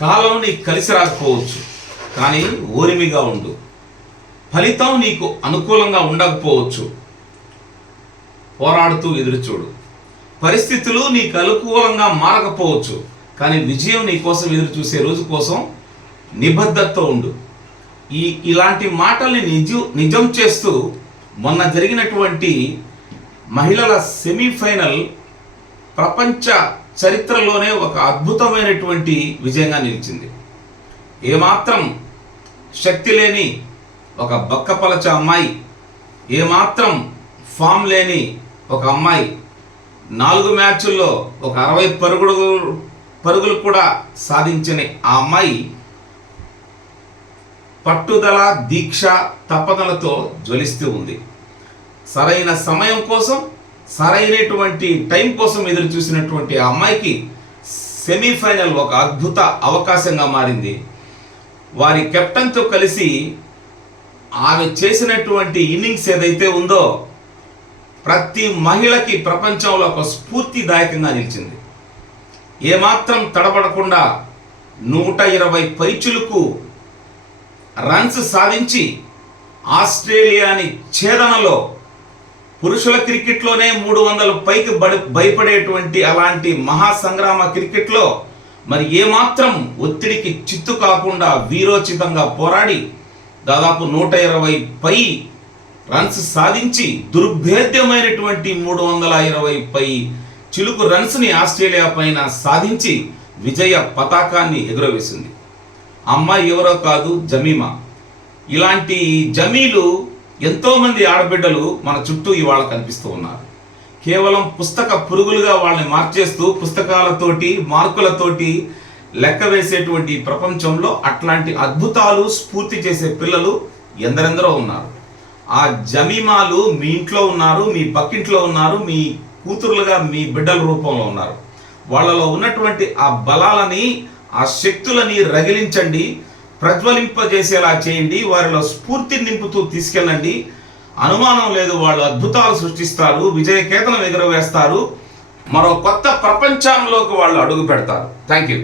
కాలం నీకు కలిసి రాకపోవచ్చు కానీ ఓరిమిగా ఉండు. ఫలితం నీకు అనుకూలంగా ఉండకపోవచ్చు. పోరాడుతూ ఎదురుచూడు. పరిస్థితులు నీకు అనుకూలంగా మారకపోవచ్చు కానీ విజయం నీ కోసం ఎదురు చూసే రోజు కోసం నిబద్ధతతో ఉండు. ఈ ఇలాంటి మాటల్ని నిజం నిజం చేస్తూ మొన్న జరిగినటువంటి మహిళల సెమీఫైనల్ ప్రపంచ చరిత్రలోనే ఒక అద్భుతమైనటువంటి విజయంగా నిలిచింది. ఏమాత్రం శక్తి లేని ఒక బక్కపలచ అమ్మాయి ఏమాత్రం ఫామ్ లేని ఒక అమ్మాయి నాలుగు మ్యాచ్ల్లో ఒక అరవై పరుగులు పరుగులు కూడా సాధించని ఆ అమ్మాయి పట్టుదల దీక్ష తపదలతో జ్వలిస్తూ ఉంది. సరైన సమయం కోసం సరైనటువంటి టైం కోసం ఎదురు చూసినటువంటి ఆ అమ్మాయికి సెమీఫైనల్ ఒక అద్భుత అవకాశంగా మారింది. వారి కెప్టెన్తో కలిసి ఆమె చేసినటువంటి ఇన్నింగ్స్ ఏదైతే ఉందో ప్రతి మహిళకి ప్రపంచంలో ఒక స్ఫూర్తిదాయకంగా నిలిచింది. ఏమాత్రం తడబడకుండా నూట ఇరవై పైచులకు రన్స్ సాధించి ఆస్ట్రేలియాని ఛేదనలో పురుషుల క్రికెట్లోనే మూడు వందల పైకి బడి భయపడేటువంటి అలాంటి మహాసంగ్రామ క్రికెట్లో మరి ఏమాత్రం ఒత్తిడికి చిత్తు కాకుండా వీరోచితంగా పోరాడి దాదాపు నూట ఇరవై పై రన్స్ సాధించి దుర్భేద్యమైనటువంటి మూడు వందల ఇరవై పై చిలుకు రన్స్ని ఆస్ట్రేలియా పైన సాధించి విజయ పతాకాన్ని ఎగురవేసింది. అమ్మాయి ఎవరో కాదు జమీమా. ఇలాంటి జమీలు ఎంతోమంది ఆడబిడ్డలు మన చుట్టూ ఇవాళ కనిపిస్తూ ఉన్నారు. కేవలం పుస్తక పురుగులుగా వాళ్ళని మార్చేస్తూ పుస్తకాలతోటి మార్కులతోటి లెక్క వేసేటువంటి ప్రపంచంలో అట్లాంటి అద్భుతాలు స్ఫూర్తి చేసే పిల్లలు ఎందరెందరో ఉన్నారు. ఆ జమీమాలు మీ ఇంట్లో ఉన్నారు మీ పక్కింట్లో ఉన్నారు మీ కూతురులుగా మీ బిడ్డల రూపంలో ఉన్నారు. వాళ్ళలో ఉన్నటువంటి ఆ బలాలని ఆ శక్తులని రగిలించండి ప్రజ్వలింపజేసేలా చేయండి వారిలో స్ఫూర్తి నింపుతూ తీసుకెళ్ళండి. అనుమానం లేదు వాళ్ళు అద్భుతాలు సృష్టిస్తారు విజయకేతనం ఎగురవేస్తారు. మరో కొత్త ప్రపంచంలోకి వాళ్ళు అడుగు పెడతారు. Thank you